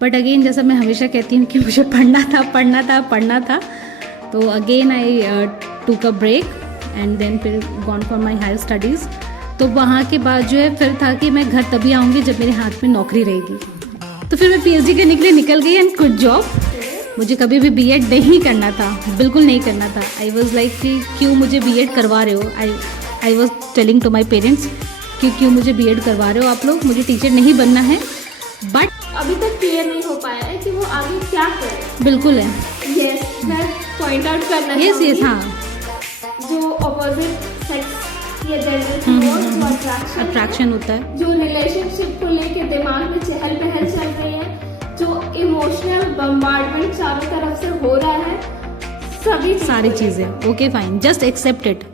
But again जैसा मैं हमेशा कहती हूँ कि मुझे पढ़ना था। तो again I took a break and then फिर gone for my higher studies. तो वहाँ के बाद जो है फिर था कि मैं घर तभी आऊँगी जब मेरे हाथ में नौकरी रहेगी। तो फिर मैं PhD करने के लिए निकल गई एंड क्विट जॉब। मुझे कभी भी B.Ed नहीं करना था, बिल्कुल नहीं करना था। आई वॉज लाइक कि क्यों मुझे B.Ed करवा रहे हो। I was telling to my parents कि क्यों मुझे B.Ed करवा रहे हो आप लोग, मुझे टीचर नहीं बनना है। बट अभी तक क्लियर नहीं हो पाया है कि वो आगे क्या करे। बिल्कुल है। यस, मैं पॉइंट आउट करना यस हाँ, जो अपोजिट सेक्स या जेंडर की ओर जो अट्रैक्शन होता है, जो रिलेशनशिप को लेके दिमाग में चहल पहल चल रही है, जो इमोशनल बम्बार्डमेंट चारों तरफ से हो रहा है, सारी चीजें okay fine, just accept it.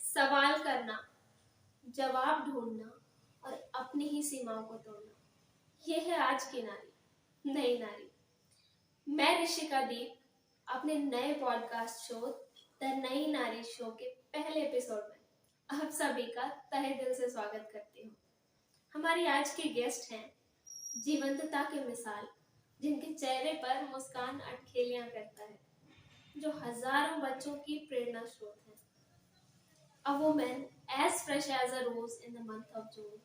सवाल करना, जवाब ढूंढना और अपनी ही सीमाओं को तोड़ना, ये है आज की नारी, नई नारी। मैं ऋषिका दीप अपने नए पॉडकास्ट शो द नई नारी शो के पहले एपिसोड में आप सभी का तहे दिल से स्वागत करती हूँ। हमारी आज की गेस्ट हैं जीवंतता की मिसाल, जिनके चेहरे पर मुस्कान अटखेलियां करता है, जो हजारों बच्चों की प्रेरणा स्रोत है। A woman as fresh as a rose in the month of June.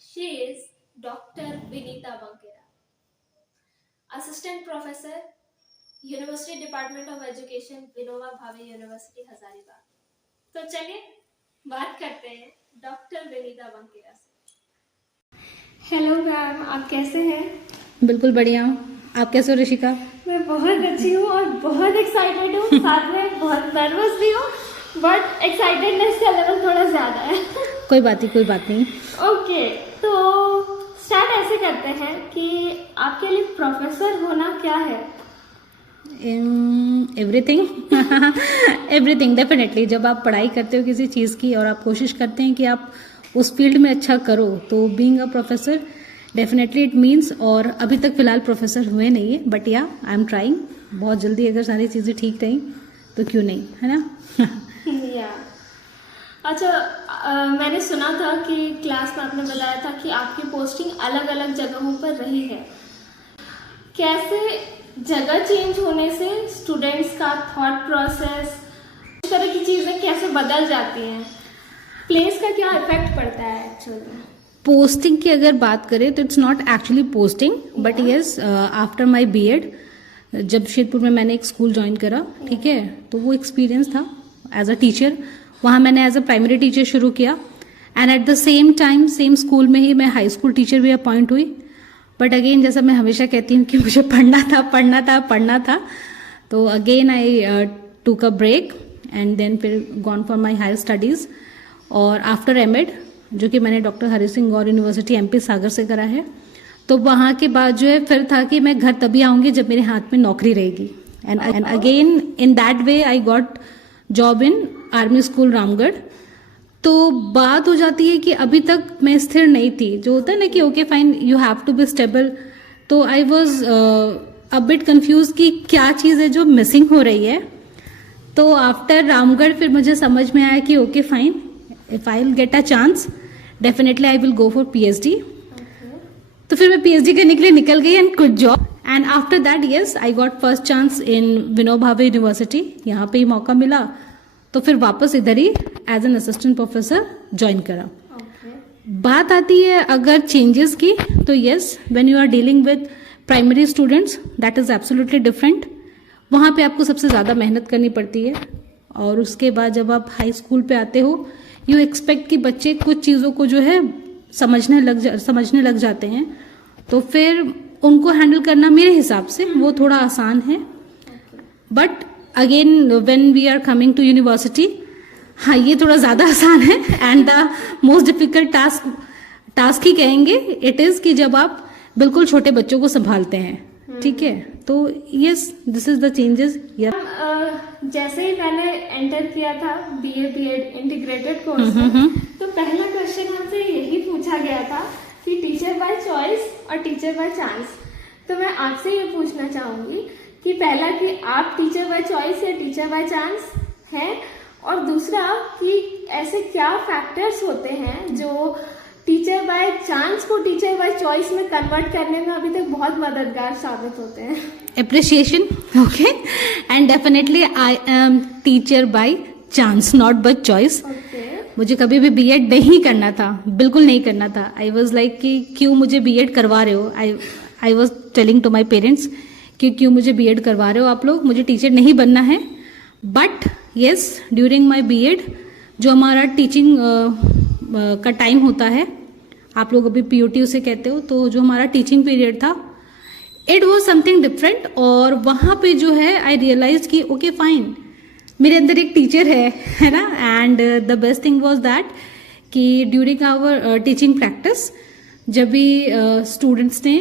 She is Dr. Vinita Bankera, Assistant Professor, University Department of Education, Vinoba Bhave University, Hazaribagh. तो चलिए बात करते हैं डॉक्टर विनीता बंकेरा से। हेलो मैम, आप कैसे हैं? बिल्कुल बढ़िया हूँ, आप कैसे हो ऋषिका? मैं बहुत अच्छी हूँ और बहुत एक्साइटेड हूँ, साथ में बहुत नर्वस भी हूँ, बट एक्साइटेडनेस का लेवल थोड़ा ज़्यादा है। कोई बात नहीं। ओके, तो स्टार्ट ऐसे करते हैं कि आपके लिए प्रोफेसर होना क्या है? Everything definitely. जब आप पढ़ाई करते हो किसी चीज़ की और आप कोशिश करते हैं कि आप उस फील्ड में अच्छा करो, तो being a professor definitely it means. और अभी तक फिलहाल प्रोफेसर हुए नहीं है, बट या आई एम ट्राइंग। बहुत जल्दी अगर सारी चीज़ें ठीक रहीं तो क्यों नहीं, है ना? या अच्छा, मैंने सुना था कि क्लास में आपने बताया था कि आपकी पोस्टिंग अलग अलग जगहों पर रही है। कैसे जगह चेंज होने से स्टूडेंट्स का थॉट प्रोसेस, इस तरह की चीज़ें कैसे बदल जाती हैं? प्लेस का क्या इफेक्ट पड़ता है एक्चुअली? पोस्टिंग की अगर बात करें तो it's not actually posting, but yes after my B.Ed Jamshedpur में मैंने एक स्कूल ज्वाइन करा, ठीक है। तो वो एक्सपीरियंस था एज अ टीचर। वहाँ मैंने एज अ प्राइमरी टीचर शुरू किया and at the same time same school में ही मैं हाई स्कूल टीचर भी अपॉइंट हुई। बट अगेन जैसा मैं हमेशा कहती हूँ कि मुझे पढ़ना था। तो again I took a break and then फिर gone for my higher studies. और आफ्टर M.Ed जो कि मैंने doctor Hari Singh Gour university MP Sagar से करा है। तो वहाँ के बाद जो है फिर था कि मैं घर तभी आऊँगी जब मेरे हाथ में नौकरी रहेगी। And again in that way I got job in army school Ramgarh. तो बात हो जाती है कि अभी तक मैं स्थिर नहीं थी। जो होता है ना कि okay fine, you have to be stable. तो I was a bit confuse कि क्या चीज़ है जो मिसिंग हो रही है। तो आफ्टर रामगढ़ फिर मुझे समझ में आया कि okay fine, if I will get a chance definitely I will go for PhD। तो फिर मैं PhD करने के लिए निकल गई and quit job. And after that yes I got first chance in Vinoba Bhave university, यहाँ पे ही मौका मिला। तो फिर वापस इधर ही as an assistant professor join करा। बात आती है अगर चेंजेस की, तो yes when you are dealing with primary students that is absolutely different. वहाँ पे आपको सबसे ज़्यादा मेहनत करनी पड़ती है। और उसके बाद जब आप हाई स्कूल पे आते हो, यू एक्सपेक्ट कि बच्चे कुछ चीज़ों को जो है समझने लग जाते हैं। तो फिर उनको हैंडल करना मेरे हिसाब से वो थोड़ा आसान है। But again when we are coming to university, हाँ ये थोड़ा ज़्यादा आसान है। And the most difficult task ही कहेंगे इट इज़ कि जब आप बिल्कुल छोटे बच्चों को संभालते हैं, ठीक है। तो yes, this is the changes. जैसे ही मैंने एंटर किया था B.Ed इंटीग्रेटेड कोर्स में, तो पहला क्वेश्चन हमसे यही पूछा गया था कि टीचर बाय चॉइस और टीचर बाय चांस। तो मैं आपसे ये पूछना चाहूंगी कि पहला कि आप टीचर बाय चॉइस या टीचर बाय चांस हैं, और दूसरा कि ऐसे क्या फैक्टर्स होते हैं जो टीचर बाय चांस को टीचर बाय चॉइस में कन्वर्ट करने में अभी तक बहुत मददगार साबित होते हैं। appreciation, okay, and definitely I am teacher by chance, not by choice. Okay मुझे कभी भी बीएड नहीं करना था, बिल्कुल नहीं करना था। आई वॉज लाइक कि क्यों मुझे बीएड करवा रहे हो। I was telling to my parents कि क्यों मुझे बीएड करवा रहे हो आप लोग, मुझे टीचर नहीं बनना है। But yes, during my BEd जो हमारा टीचिंग का टाइम होता है, आप लोग अभी पीओटी उसे कहते हो, तो जो हमारा टीचिंग पीरियड था, इट वॉज समथिंग डिफरेंट। और वहाँ पे जो है आई रियलाइज कि ओके फाइन, मेरे अंदर एक टीचर है ना। And the best thing was that कि ड्यूरिंग आवर टीचिंग प्रैक्टिस जब भी स्टूडेंट्स ने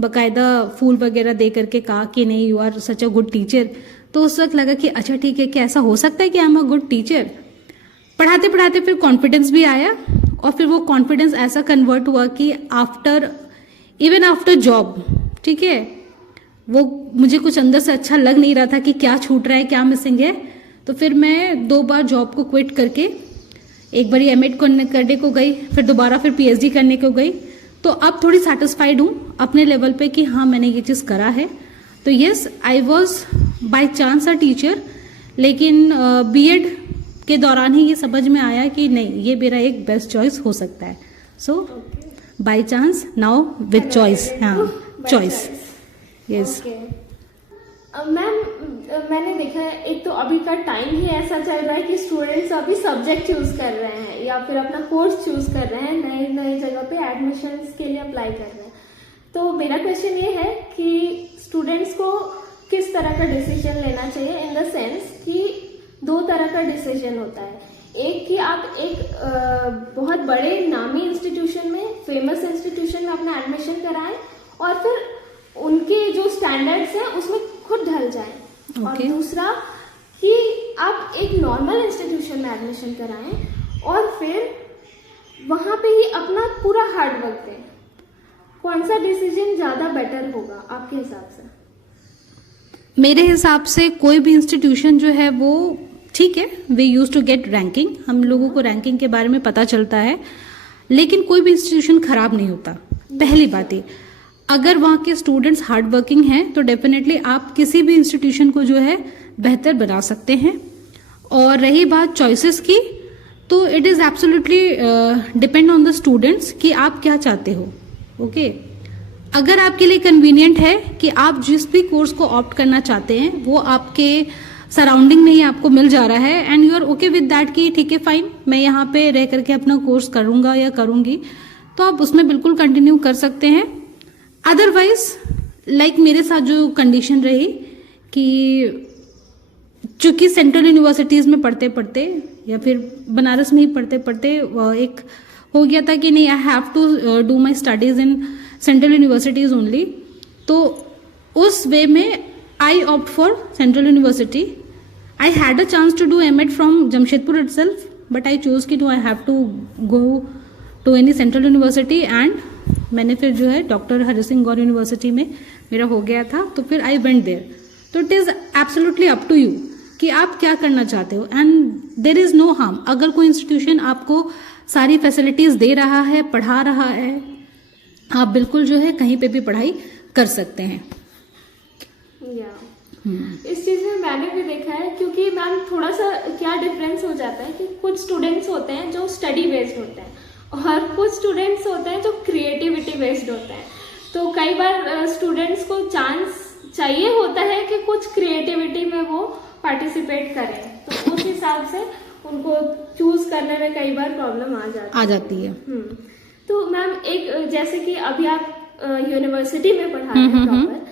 बाकायदा फूल वगैरह दे करके कहा कि नहीं you are such a good teacher, तो उस वक्त लगा कि अच्छा ठीक है, क्या ऐसा हो सकता है कि I am a good teacher. पढ़ाते पढ़ाते फिर कॉन्फिडेंस भी आया, और फिर वो कॉन्फिडेंस ऐसा कन्वर्ट हुआ कि इवन आफ्टर जॉब, ठीक है, वो मुझे कुछ अंदर से अच्छा लग नहीं रहा था कि क्या छूट रहा है, क्या मिसिंग है। तो फिर मैं 2 बार जॉब को क्विट करके एक बार एमएड करने को गई, फिर दोबारा फिर पीएचडी करने को गई। तो अब थोड़ी सेटिस्फाइड हूँ अपने लेवल पे कि हाँ मैंने ये चीज़ करा है। तो yes, I was by chance a teacher, लेकिन बीएड के दौरान ही ये समझ में आया कि नहीं, ये मेरा एक बेस्ट चॉइस हो सकता है। So by chance now with choice, हाँ चॉइस, यस। मैम मैंने देखा है, एक तो अभी का टाइम ही ऐसा चल रहा है कि स्टूडेंट्स अभी सब्जेक्ट चूज कर रहे हैं या फिर अपना कोर्स चूज कर रहे हैं, नए नए जगह पे एडमिशन्स के लिए अप्लाई कर रहे हैं। तो मेरा क्वेश्चन ये है कि स्टूडेंट्स को किस तरह का डिसीजन लेना चाहिए, इन द सेंस कि 2 तरह का डिसीजन होता है। एक कि आप एक बहुत बड़े नामी इंस्टीट्यूशन में, फेमस इंस्टीट्यूशन में अपना एडमिशन कराएं और फिर उनके जो स्टैंडर्ड्स हैं उसमें खुद ढल जाएं। और दूसरा कि आप एक नॉर्मल इंस्टीट्यूशन में एडमिशन कराएं और फिर वहां पे ही अपना पूरा हार्ड वर्क दें। कौन सा डिसीजन ज़्यादा बेटर होगा आपके हिसाब से? मेरे हिसाब से कोई भी इंस्टीट्यूशन जो है वो ठीक है, we use to get ranking, हम लोगों को रैंकिंग के बारे में पता चलता है, लेकिन कोई भी इंस्टीट्यूशन खराब नहीं होता। पहली बात है, अगर वहाँ के स्टूडेंट्स हार्ड वर्किंग हैं तो डेफिनेटली आप किसी भी इंस्टीट्यूशन को जो है बेहतर बना सकते हैं। और रही बात चॉइसेस की, तो it is absolutely depend on the students कि आप क्या चाहते हो। ओके, अगर आपके लिए कन्वीनियंट है कि आप जिस भी कोर्स को ऑप्ट करना चाहते हैं वो आपके सराउंडिंग में ही आपको मिल जा रहा है and you are okay with that कि ठीक है फाइन, मैं यहाँ पे रह करके अपना कोर्स करूँगा या करूँगी, तो आप उसमें बिल्कुल कंटिन्यू कर सकते हैं। अदरवाइज लाइक मेरे साथ जो कंडीशन रही कि चूंकि सेंट्रल यूनिवर्सिटीज़ में पढ़ते पढ़ते या फिर बनारस में ही पढ़ते पढ़ते एक हो गया था कि नहीं, I have to do my studies in central universities only. तो उस वे में I opt for central university. I had a chance to do MEd from Jamshedpur itself, but I choose कि no, I have to go to any central university and मैंने फिर जो है doctor Hari Singh Gour university में मेरा हो गया था, तो फिर आई वेंट देयर। तो it is absolutely up to you कि आप क्या करना चाहते हो and there is no harm. अगर कोई इंस्टीट्यूशन आपको सारी फैसिलिटीज़ दे रहा है, पढ़ा रहा है, आप बिल्कुल जो है कहीं पे भी पढ़ाई कर सकते हैं। इस चीज में मैंने भी देखा है, क्योंकि मैम थोड़ा सा क्या डिफरेंस हो जाता है कि कुछ स्टूडेंट्स होते हैं जो स्टडी बेस्ड होते हैं और कुछ स्टूडेंट्स होते हैं जो क्रिएटिविटी बेस्ड होते हैं। तो कई बार स्टूडेंट्स को चांस चाहिए होता है कि कुछ क्रिएटिविटी में वो पार्टिसिपेट करें, तो उस हिसाब से उनको चूज करने में कई बार प्रॉब्लम आ जाती है। तो मैम एक जैसे कि अभी आप यूनिवर्सिटी में पढ़ा रहे हैं प्रॉपर,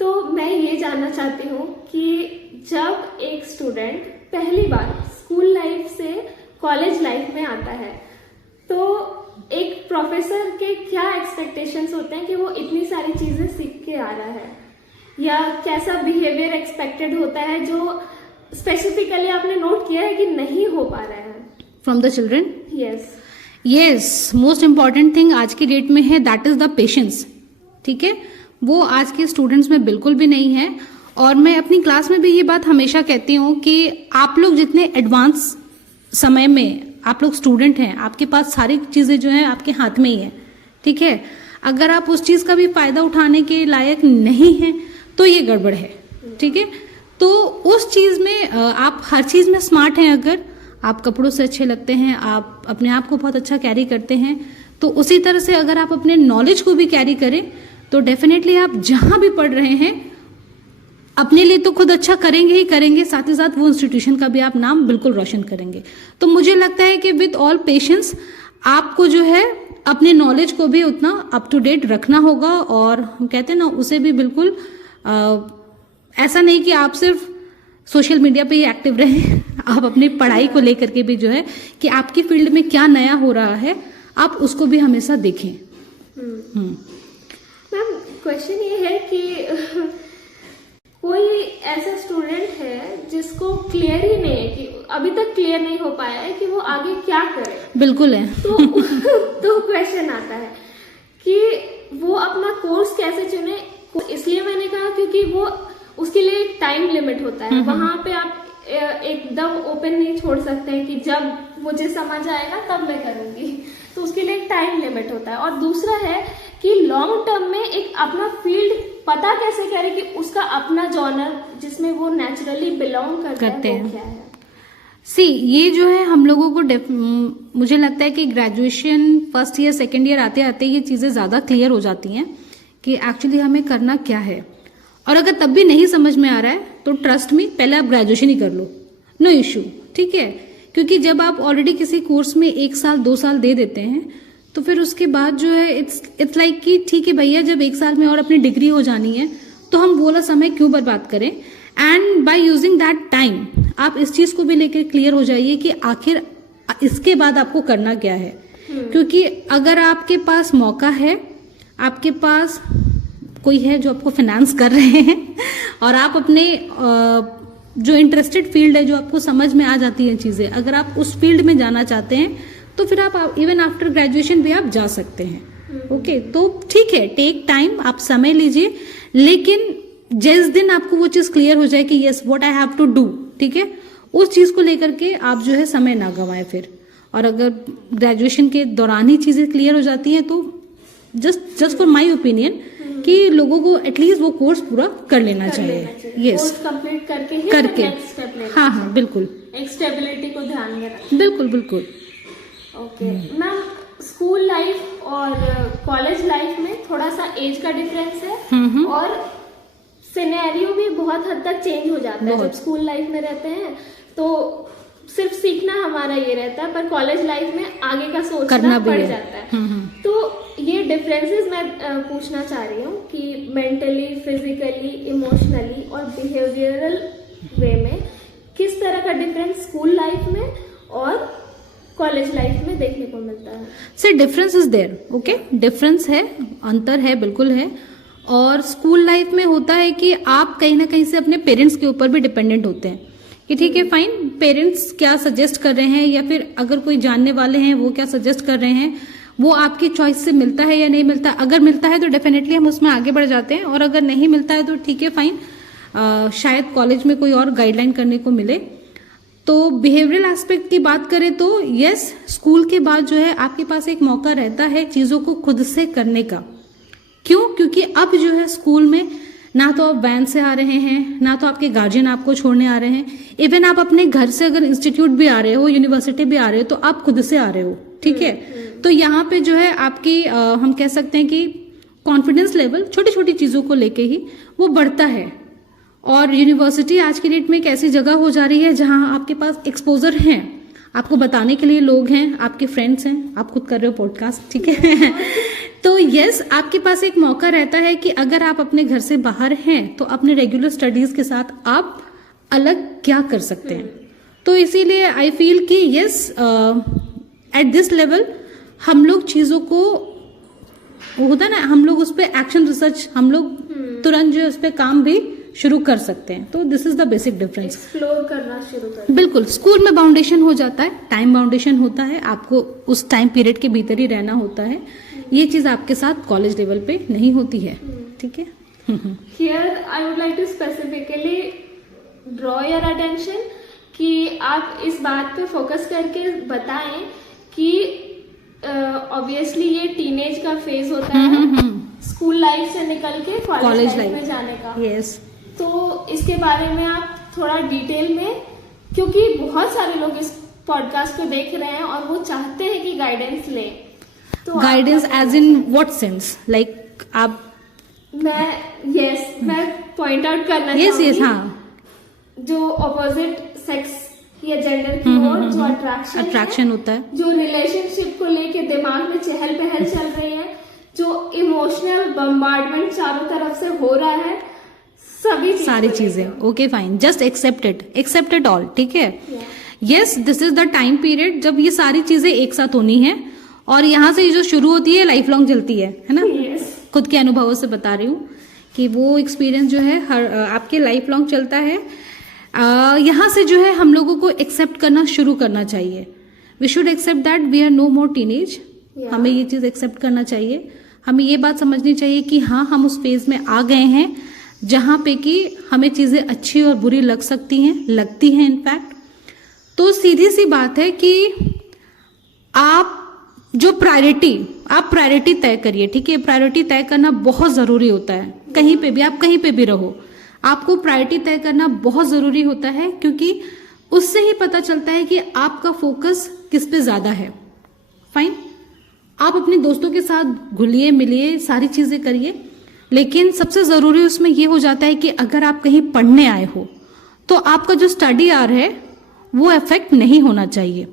तो मैं ये जानना चाहती हूँ कि जब एक स्टूडेंट पहली बार स्कूल लाइफ से कॉलेज लाइफ में आता है, तो एक प्रोफेसर के क्या एक्सपेक्टेशंस होते हैं कि वो इतनी सारी चीजें सीख के आ रहा है, या कैसा बिहेवियर एक्सपेक्टेड होता है जो स्पेसिफिकली आपने नोट किया है कि नहीं हो पा रहा है from the children? Yes, most important thing आज की डेट में है, दैट इज द पेशेंस। ठीक है, वो आज के स्टूडेंट्स में बिल्कुल भी नहीं है। और मैं अपनी क्लास में भी ये बात हमेशा कहती हूँ कि आप लोग जितने एडवांस समय में आप लोग स्टूडेंट हैं, आपके पास सारी चीजें जो है आपके हाथ में ही है, ठीक है। अगर आप उस चीज का भी फायदा उठाने के लायक नहीं है तो ये गड़बड़ है, ठीक है। तो उस चीज में आप हर चीज में स्मार्ट हैं, अगर आप कपड़ों से अच्छे लगते हैं, आप अपने आप को बहुत अच्छा कैरी करते हैं, तो उसी तरह से अगर आप अपने नॉलेज को भी कैरी करें तो डेफिनेटली आप जहां भी पढ़ रहे हैं अपने लिए तो खुद अच्छा करेंगे ही करेंगे, साथ ही साथ वो इंस्टीट्यूशन का भी आप नाम बिल्कुल रोशन करेंगे। तो मुझे लगता है कि विद ऑल पेशेंस आपको जो है अपने नॉलेज को भी उतना अप टू डेट रखना होगा, और हम कहते हैं ना उसे भी बिल्कुल ऐसा नहीं कि आप सिर्फ सोशल मीडिया पे ही एक्टिव रहें, आप अपनी पढ़ाई को लेकर के भी जो है कि आपकी फील्ड में क्या नया हो रहा है आप उसको भी हमेशा देखें। मैम क्वेश्चन ये है कि कोई ऐसा स्टूडेंट है जिसको क्लियर ही नहीं है, कि अभी तक क्लियर नहीं हो पाया है कि वो आगे क्या करे। बिल्कुल है। तो क्वेश्चन आता है कि वो अपना कोर्स कैसे चुने। इसलिए मैंने कहा क्योंकि वो उसके लिए एक टाइम लिमिट होता है, वहां पे आप एकदम ओपन नहीं छोड़ सकते हैं कि जब मुझे समझ आएगा तब मैं करूंगी, तो उसके लिए एक टाइम लिमिट होता है। और दूसरा है कि लॉन्ग टर्म में एक अपना फील्ड पता कैसे करे कि उसका अपना जॉनर जिसमें वो नेचुरली बिलोंग करते हैं वो क्या है। सी ये जो है हम लोगों को मुझे लगता है कि graduation first year second year आते आते ये चीजें ज्यादा क्लियर हो जाती हैं कि एक्चुअली हमें करना क्या है। और अगर तब भी नहीं समझ में आ रहा है तो ट्रस्ट मी पहले आप ग्रेजुएशन ही कर लो, नो इश्यू, ठीक है। क्योंकि जब आप ऑलरेडी किसी कोर्स में 1 साल 2 साल दे देते हैं तो फिर उसके बाद जो है इट्स लाइक कि ठीक है भैया, जब 1 साल में और अपनी डिग्री हो जानी है तो हम वो वाला समय क्यों बर्बाद करें। And by using that time आप इस चीज को भी लेकर क्लियर हो जाइए कि आखिर इसके बाद आपको करना क्या है। क्योंकि अगर आपके पास मौका है, आपके पास कोई है जो आपको फाइनेंस कर रहे हैं और आप अपने जो इंटरेस्टेड फील्ड है, जो आपको समझ में आ जाती है चीजें, अगर आप उस फील्ड में जाना चाहते हैं तो फिर आप इवन आफ्टर ग्रेजुएशन भी आप जा सकते हैं। ओके, तो ठीक है, टेक टाइम, आप समय लीजिए, लेकिन जिस दिन आपको वो चीज क्लियर हो जाए कि yes what I have to do, ठीक है, उस चीज को लेकर के आप जो है समय ना गंवाएं फिर। और अगर ग्रेजुएशन के दौरान ही चीजें क्लियर हो जाती हैं तो जस्ट फॉर माय ओपिनियन कि लोगों को एटलीस्ट वो कोर्स पूरा कर लेना चाहिए। यस, कंप्लीट करके ही करके नेक्स्ट स्टेप लेना। हाँ बिल्कुल, एक स्टेबिलिटी को ध्यान में रखना। बिल्कुल बिल्कुल। ओके मैम, स्कूल लाइफ और कॉलेज लाइफ में थोड़ा सा एज का डिफरेंस है और सिनेरियो भी बहुत हद तक चेंज हो जाता है। जब स्कूल लाइफ में रहते हैं तो सिर्फ सीखना हमारा ये रहता है, पर कॉलेज लाइफ में आगे का सोचना पड़ जाता है। तो ये डिफरेंसेस मैं पूछना चाह रही हूँ कि मेंटली, फिजिकली, इमोशनली और बिहेवियरल वे में किस तरह का डिफरेंस स्कूल लाइफ में और कॉलेज लाइफ में देखने को मिलता है। Sir difference is there, okay, difference है, अंतर है, बिल्कुल है। और स्कूल लाइफ में होता है कि आप कहीं ना कहीं से अपने पेरेंट्स के ऊपर भी डिपेंडेंट होते हैं कि ठीक है फाइन, पेरेंट्स क्या सजेस्ट कर रहे हैं या फिर अगर कोई जानने वाले हैं वो क्या सजेस्ट कर रहे हैं, वो आपकी चॉइस से मिलता है या नहीं मिलता। अगर मिलता है तो डेफिनेटली हम उसमें आगे बढ़ जाते हैं, और अगर नहीं मिलता है तो ठीक है फाइन, शायद कॉलेज में कोई और गाइडलाइन करने को मिले। तो बिहेवियरल एस्पेक्ट की बात करें तो यस, स्कूल के बाद जो है आपके पास एक मौका रहता है चीजों को खुद से करने का। क्यों? क्योंकि अब जो है स्कूल में ना तो आप वैन से आ रहे हैं, ना तो आपके गार्जियन आपको छोड़ने आ रहे हैं, इवन आप अपने घर से अगर इंस्टीट्यूट भी आ रहे हो, यूनिवर्सिटी भी आ रहे हो, तो आप खुद से आ रहे हो, ठीक है। तो यहाँ पे जो है आपकी हम कह सकते हैं कि कॉन्फिडेंस लेवल छोटी छोटी चीजों को लेके ही वो बढ़ता है। और यूनिवर्सिटी आज की डेट में एक ऐसी जगह हो जा रही है जहां आपके पास एक्सपोजर है, आपको बताने के लिए लोग हैं, आपके फ्रेंड्स हैं, आप खुद कर रहे हो पॉडकास्ट, ठीक है। तो यस, आपके पास एक मौका रहता है कि अगर आप अपने घर से बाहर हैं तो अपने रेगुलर स्टडीज के साथ आप अलग क्या कर सकते हैं। तो इसीलिए आई फील कि यस, एट दिस लेवल हम लोग चीजों को, होता ना, हम लोग उस पर एक्शन रिसर्च, हम लोग तुरंत जो है उस पर काम भी शुरू कर सकते हैं। तो this is the basic difference, explore करना शुरू कर। बिल्कुल, स्कूल में बाउंडेशन हो जाता है, टाइम बाउंडेशन होता है, आपको उस टाइम पीरियड के भीतर ही रहना होता है। ये चीज आपके साथ कॉलेज लेवल पे नहीं होती है, ठीक है। Here I would like to specifically draw your attention कि आप इस बात पे फोकस करके बताएं कि ऑब्वियसली ये टीनेज का फेज होता है, स्कूल लाइफ से निकल के कॉलेज लाइफ में जाने का। यस तो इसके बारे में आप थोड़ा डिटेल में, क्योंकि बहुत सारे लोग इस पॉडकास्ट को देख रहे हैं और वो चाहते हैं कि गाइडेंस लें। तो guidance as in what sense, like आप मैं पॉइंट आउट करना यस चाहूंगी, हाँ, जो ऑपोजिट सेक्स या जेंडर की ओर जो अट्रैक्शन होता है, जो रिलेशनशिप को लेके दिमाग में चहल पहल चल रही है, जो इमोशनल बम्बार्डमेंट चारों तरफ से हो रहा है, सारी चीजें okay fine, just accept it all, ठीक है। Yes, this is the time period जब ये सारी चीजें एक साथ होनी है, और यहाँ से जो शुरू होती है लाइफ लॉन्ग चलती है ना। Yes. खुद के अनुभवों से बता रही हूँ कि वो एक्सपीरियंस जो है हर आपके लाइफ लॉन्ग चलता है। यहाँ से जो है हम लोगों को एक्सेप्ट करना शुरू करना चाहिए। We should accept that we are no more teenage. हमें ये चीज एक्सेप्ट करना चाहिए। हमें ये बात समझनी चाहिए कि हाँ, हम उस फेज में आ गए हैं जहां पे कि हमें चीजें अच्छी और बुरी लग सकती हैं, लगती हैं इनफैक्ट। तो सीधी सी बात है कि आप प्रायोरिटी तय करिए, ठीक है। प्रायोरिटी तय करना बहुत जरूरी होता है। कहीं पे भी आप कहीं पे भी रहो, आपको प्रायोरिटी तय करना बहुत जरूरी होता है, क्योंकि उससे ही पता चलता है कि आपका फोकस किस पे ज्यादा है। फाइन, आप अपने दोस्तों के साथ घुलिए मिलिए, सारी चीजें करिए, लेकिन सबसे जरूरी उसमें यह हो जाता है कि अगर आप कहीं पढ़ने आए हो तो आपका जो स्टडी आवर है वो अफेक्ट नहीं होना चाहिए।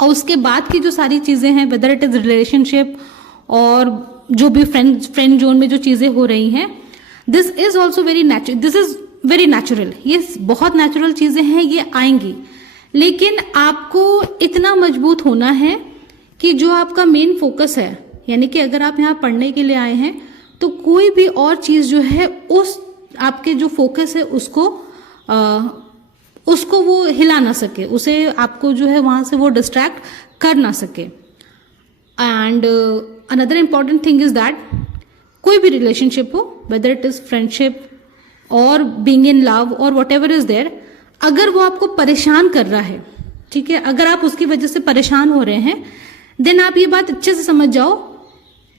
और उसके बाद की जो सारी चीजें हैं, वेदर इट इज रिलेशनशिप और जो भी फ्रेंड जोन में जो चीजें हो रही हैं, this is also very natural. ये बहुत नेचुरल चीजें हैं, ये आएंगी, लेकिन आपको इतना मजबूत होना है कि जो आपका मेन फोकस है, यानी कि अगर आप यहाँ पढ़ने के लिए आए हैं तो कोई भी और चीज जो है उस आपके जो फोकस है उसको वो हिला ना सके, उसे आपको जो है वहां से वो डिस्ट्रैक्ट कर ना सके। And another important thing is that कोई भी रिलेशनशिप हो, वेदर इट इज फ्रेंडशिप और बीइंग इन लव और वट एवर इज देयर, अगर वो आपको परेशान कर रहा है, ठीक है, अगर आप उसकी वजह से परेशान हो रहे हैं, देन आप ये बात अच्छे से समझ जाओ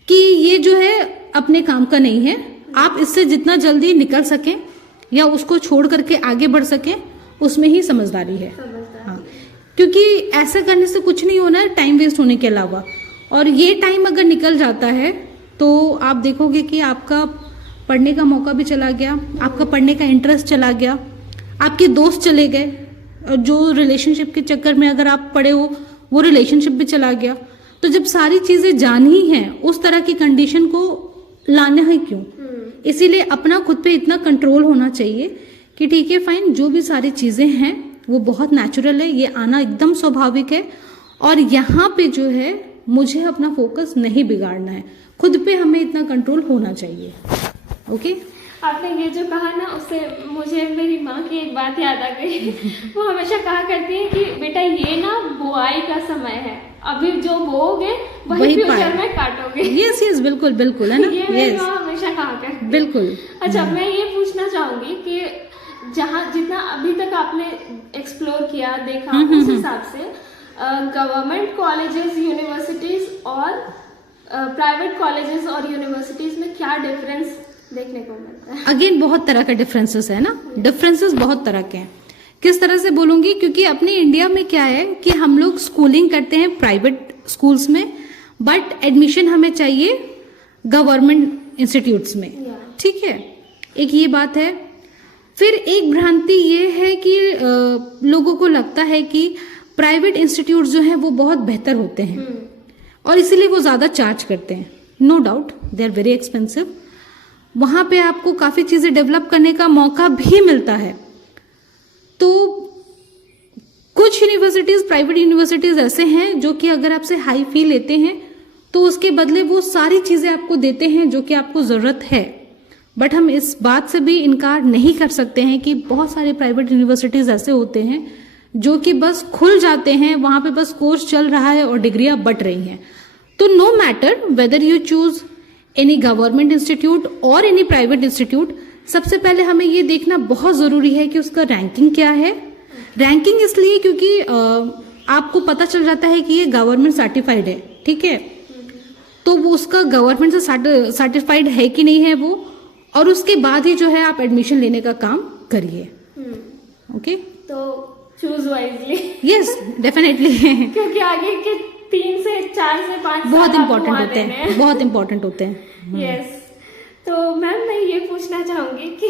कि ये जो है अपने काम का नहीं है। आप इससे जितना जल्दी निकल सकें या उसको छोड़ करके आगे बढ़ सकें, उसमें ही समझदारी है। हाँ, क्योंकि ऐसा करने से कुछ नहीं होना है टाइम वेस्ट होने के अलावा। और ये टाइम अगर निकल जाता है तो आप देखोगे कि आपका पढ़ने का मौका भी चला गया, आपका पढ़ने का इंटरेस्ट चला गया, आपके दोस्त चले गए, जो रिलेशनशिप के चक्कर में अगर आप पड़े हो वो रिलेशनशिप भी चला गया। तो जब सारी चीजें जान ही हैं, उस तरह की कंडीशन को लाना है क्यों? इसीलिए अपना खुद पे इतना कंट्रोल होना चाहिए कि ठीक है फाइन, जो भी सारी चीजें हैं वो बहुत नेचुरल है, ये आना एकदम स्वाभाविक है, और यहाँ पे जो है मुझे अपना फोकस नहीं बिगाड़ना है, खुद पे हमें इतना कंट्रोल होना चाहिए। ओके, आपने ये जो कहा ना, उससे मुझे मेरी माँ की एक बात याद आ गई। वो हमेशा कहा करती है कि बेटा ये ना बुआई का समय है, अभी जो बोओगे वही फ्यूचर में काटोगे। यस यस, बिल्कुल बिल्कुल, है ना। ये मेरी माँ हमेशा कहा करती है। बिल्कुल। अच्छा, मैं ये पूछना चाहूंगी कि जहाँ जितना अभी तक आपने एक्सप्लोर किया, देखा, उस हिसाब से गवर्नमेंट कॉलेजेस, यूनिवर्सिटीज और प्राइवेट कॉलेजेस और यूनिवर्सिटीज में क्या डिफरेंस देखने को मिलता है? अगेन बहुत तरह का डिफरेंसेस है ना, डिफरेंसेस बहुत तरह के हैं। किस तरह से बोलूंगी, क्योंकि अपने इंडिया में क्या है कि हम लोग स्कूलिंग करते हैं प्राइवेट स्कूल्स में, बट एडमिशन हमें चाहिए गवर्नमेंट इंस्टीट्यूट्स में, ठीक है, एक ये बात है। फिर एक भ्रांति ये है कि लोगों को लगता है कि प्राइवेट इंस्टीट्यूट जो हैं वो बहुत बेहतर होते हैं और इसीलिए वो ज्यादा चार्ज करते हैं। No doubt they are very expensive. वहां पे आपको काफी चीजें डेवलप करने का मौका भी मिलता है। तो कुछ यूनिवर्सिटीज, प्राइवेट यूनिवर्सिटीज ऐसे हैं जो कि अगर आपसे हाई फी लेते हैं तो उसके बदले वो सारी चीजें आपको देते हैं जो कि आपको जरूरत है। बट हम इस बात से भी इनकार नहीं कर सकते हैं कि बहुत सारे प्राइवेट यूनिवर्सिटीज ऐसे होते हैं जो कि बस खुल जाते हैं, वहां पे बस कोर्स चल रहा है और डिग्रियां बट रही हैं। तो no matter whether you choose any government institute और एनी प्राइवेट इंस्टीट्यूट, सबसे पहले हमें ये देखना बहुत जरूरी है कि उसका रैंकिंग क्या है, रैंकिंग इसलिए क्योंकि आपको पता चल जाता है कि ये गवर्नमेंट सर्टिफाइड है, ठीक है, तो वो उसका गवर्नमेंट से सर्टिफाइड है कि नहीं है वो, और उसके बाद ही जो है आप एडमिशन लेने का काम करिए। ओके, तो चूज वाइजली। Yes definitely. क्योंकि आगे के 3 से 4 से 5 बहुत इंपॉर्टेंट होते हैं, बहुत इंपॉर्टेंट होते हैं। यस, तो मैम मैं ये पूछना चाहूंगी कि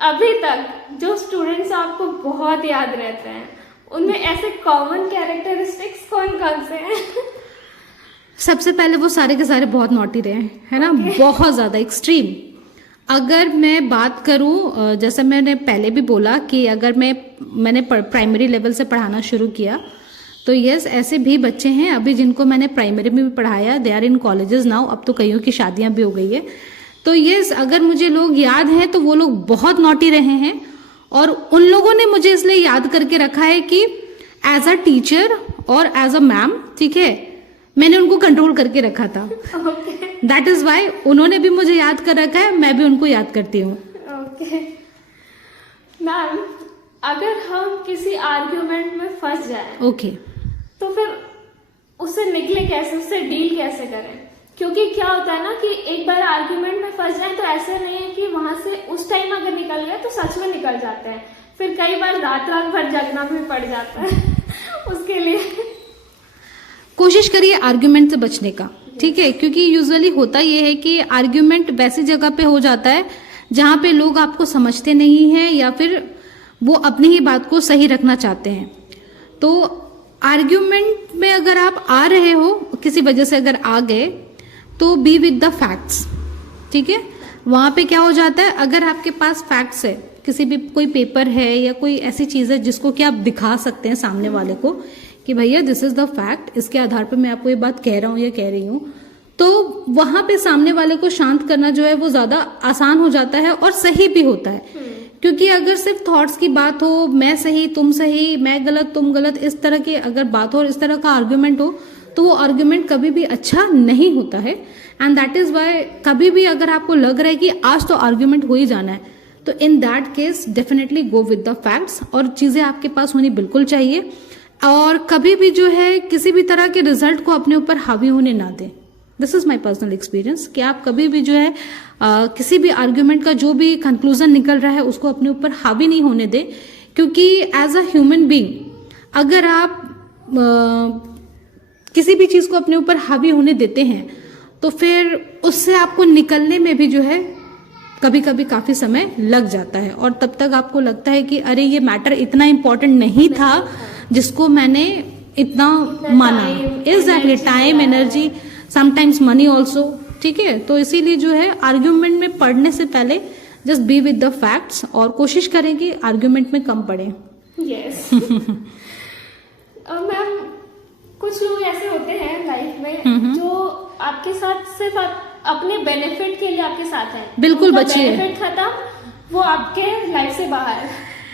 अभी तक जो स्टूडेंट्स आपको बहुत याद रहते हैं उनमें ऐसे कॉमन कैरेक्टरिस्टिक्स कौन कौन से हैं? सबसे पहले वो सारे के सारे बहुत नॉटी रहे हैं, है ना, बहुत ज्यादा एक्सट्रीम। अगर मैं बात करूं, जैसा मैंने पहले भी बोला कि अगर मैंने प्राइमरी लेवल से पढ़ाना शुरू किया, तो यस ऐसे भी बच्चे हैं अभी जिनको मैंने प्राइमरी में भी पढ़ाया, they are in colleges now, अब तो कईयों की शादियां भी हो गई है। तो यस अगर मुझे लोग याद हैं तो वो लोग बहुत नॉटी रहे हैं, और उन लोगों ने मुझे इसलिए याद करके रखा है कि एज अ टीचर और एज अ मैम, ठीक है, मैंने उनको कंट्रोल करके रखा था। दैट इज वाई उन्होंने भी मुझे याद कर रखा है, मैं भी उनको याद करती हूँ। ओके मैम, अगर हम किसी आर्ग्यूमेंट में फंस जाए, ओके, तो फिर उससे निकले कैसे, उससे डील कैसे करें? क्योंकि क्या होता है ना कि एक बार आर्ग्यूमेंट में फंस जाए तो ऐसे नहीं है कि वहां से उस टाइम अगर निकल गए तो सच में निकल जाते हैं, फिर कई बार रात भर जगना भी पड़ जाता है उसके लिए कोशिश करिए आर्ग्यूमेंट से बचने का, ठीक है, क्योंकि यूजुअली होता ये है कि आर्ग्यूमेंट वैसी जगह पे हो जाता है जहां पे लोग आपको समझते नहीं हैं या फिर वो अपनी ही बात को सही रखना चाहते हैं। तो आर्ग्यूमेंट में अगर आप आ रहे हो, किसी वजह से अगर आ गए, तो बी विद द फैक्ट्स, ठीक है। वहां पे क्या हो जाता है, अगर आपके पास फैक्ट्स है, किसी भी कोई पेपर है या कोई ऐसी चीज है जिसको कि आप दिखा सकते हैं सामने वाले को कि भैया दिस इज द फैक्ट, इसके आधार पर मैं आपको ये बात कह रहा हूँ या कह रही हूँ, तो वहां पे सामने वाले को शांत करना जो है वो ज्यादा आसान हो जाता है और सही भी होता है। क्योंकि अगर सिर्फ थॉट्स की बात हो, मैं सही तुम सही, मैं गलत तुम गलत, इस तरह की अगर बात हो और इस तरह का आर्ग्यूमेंट हो, तो वो आर्ग्यूमेंट कभी भी अच्छा नहीं होता है। एंड दैट इज वाई कभी भी अगर आपको लग रहा है कि आज तो आर्ग्यूमेंट हो ही जाना है, तो in that case definitely go with the facts, और चीजें आपके पास होनी बिल्कुल चाहिए। और कभी भी जो है किसी भी तरह के रिजल्ट को अपने ऊपर हावी होने ना दें। This is my personal experience कि आप कभी भी जो है किसी भी आर्ग्यूमेंट का जो भी कंक्लूजन निकल रहा है उसको अपने ऊपर हावी नहीं होने दें, क्योंकि एज अ ह्यूमन बीइंग अगर आप किसी भी चीज को अपने ऊपर हावी होने देते हैं तो फिर उससे आपको निकलने में भी जो है कभी कभी काफी समय लग जाता है, और तब तक आपको लगता है कि अरे ये मैटर इतना इंपॉर्टेंट नहीं था जिसको मैंने इतना माना। Exactly, time, energy, sometimes money also, ठीक है। तो इसीलिए जो है आर्ग्यूमेंट में पढ़ने से पहले just be with the facts, और कोशिश करें कि आर्ग्यूमेंट में कम पढ़ें। यस मैम, कुछ लोग ऐसे होते हैं लाइफ में जो आपके साथ सिर्फ अपने बेनिफिट के लिए आपके साथ हैं, बिल्कुल बचिए, बेनिफिट खत्म, वो आपके लाइफ से बाहर।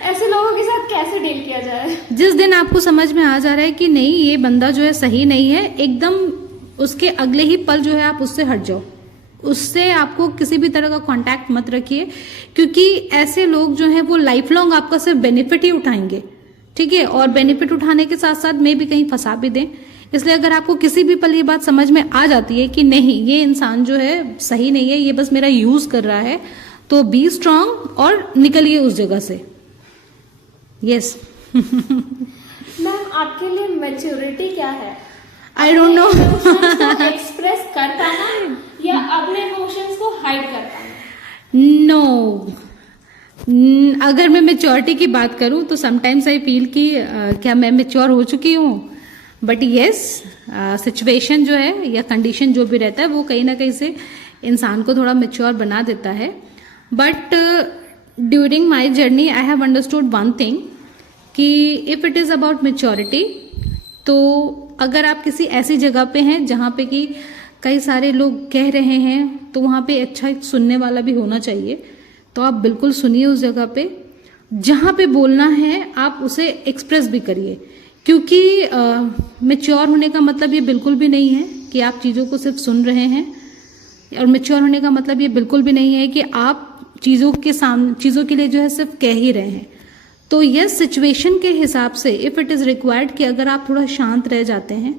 ऐसे लोगों के साथ कैसे डील किया जाए? जिस दिन आपको समझ में आ जा रहा है कि नहीं ये बंदा जो है सही नहीं है, एकदम उसके अगले ही पल जो है आप उससे हट जाओ, उससे आपको किसी भी तरह का कांटेक्ट मत रखिए, क्योंकि ऐसे लोग जो हैं वो लाइफ लॉन्ग आपका सिर्फ बेनिफिट ही उठाएंगे, ठीक है, और बेनिफिट उठाने के साथ साथ मे भी कहीं फंसा भी दें। इसलिए अगर आपको किसी भी पल ये बात समझ में आ जाती है कि नहीं ये इंसान जो है सही नहीं है, ये बस मेरा यूज कर रहा है, तो बी स्ट्रांग और निकलिए उस जगह से। यस मैम, आपके लिए मैच्योरिटी क्या है? I don't know. एक्सप्रेस कर पाना या अपने इमोशंस को हाइड कर पाना? नो, अगर मैं मेच्योरिटी की बात करूं तो समटाइम्स आई फील कि क्या मैं मेच्योर हो चुकी हूं, बट यस सिचुएशन जो है या कंडीशन जो भी रहता है वो कहीं ना कहीं से इंसान को थोड़ा मेच्योर बना देता है। But during my journey I have understood one thing कि if it is about maturity, तो अगर आप किसी ऐसी जगह पे हैं जहां पे कि कई सारे लोग कह रहे हैं, तो वहां पे अच्छा एक सुनने वाला भी होना चाहिए, तो आप बिल्कुल सुनिए उस जगह पे। जहां पे बोलना है आप उसे एक्सप्रेस भी करिए, क्योंकि मैच्योर होने का मतलब ये बिल्कुल भी नहीं है कि आप चीज़ों को सिर्फ सुन रहे हैं, और मैच्योर होने का मतलब ये बिल्कुल भी नहीं है कि आप चीज़ों के लिए जो है सिर्फ कह ही रहे हैं। तो यस, सिचुएशन के हिसाब से इफ़ इट इज़ रिक्वायर्ड कि अगर आप थोड़ा शांत रह जाते हैं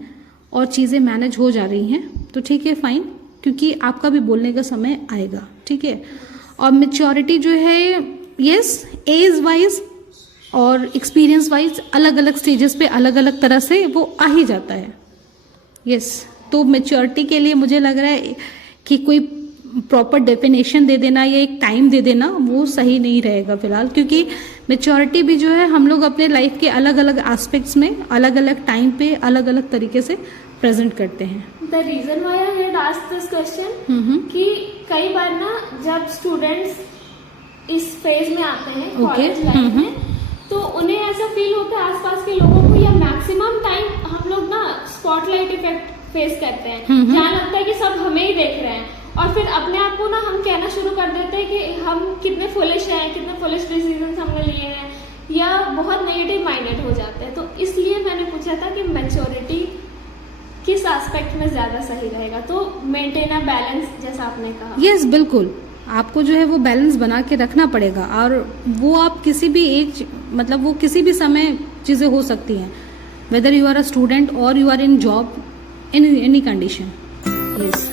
और चीज़ें मैनेज हो जा रही हैं तो ठीक है, फाइन, क्योंकि आपका भी बोलने का समय आएगा, ठीक है। और मेच्योरिटी जो है, यस, एज वाइज और एक्सपीरियंस वाइज अलग अलग स्टेजेस पे अलग अलग तरह से वो आ ही जाता है, यस। तो मेच्योरिटी के लिए मुझे लग रहा है कि कोई प्रॉपर डेफिनेशन दे देना या एक टाइम दे देना वो सही नहीं रहेगा फिलहाल, क्योंकि मेच्योरिटी भी जो है हम लोग अपने लाइफ के अलग अलग एस्पेक्ट्स में अलग अलग टाइम पे अलग अलग तरीके से प्रेजेंट करते हैं। The reason why I had asked this question कि कई बार ना जब स्टूडेंट्स इस फेज में आते हैं कॉलेज लाइफ में, तो उन्हें ऐसा फील होता है आसपास के लोगों को, या मैक्सिमम टाइम हम लोग ना स्पॉटलाइट इफेक्ट फेस करते हैं, जहाँ लगता है कि सब हमें ही देख रहे हैं, और फिर अपने आप को ना हम कहना शुरू कर देते हैं कि हम कितने फुलिश हैं, कितने फुलिश डिसीजन हमने लिए हैं, या बहुत नेगेटिव माइंडेड हो जाते हैं। तो इसलिए मैंने पूछा था कि मैच्योरिटी किस एस्पेक्ट में ज्यादा सही रहेगा, तो मेंटेन अ बैलेंस जैसा आपने कहा। यस, बिल्कुल, आपको जो है वो बैलेंस बना के रखना पड़ेगा, और वो आप किसी भी एज, मतलब वो किसी भी समय चीज़ें हो सकती हैं, whether you are a student और you are in job, in any condition. Yes.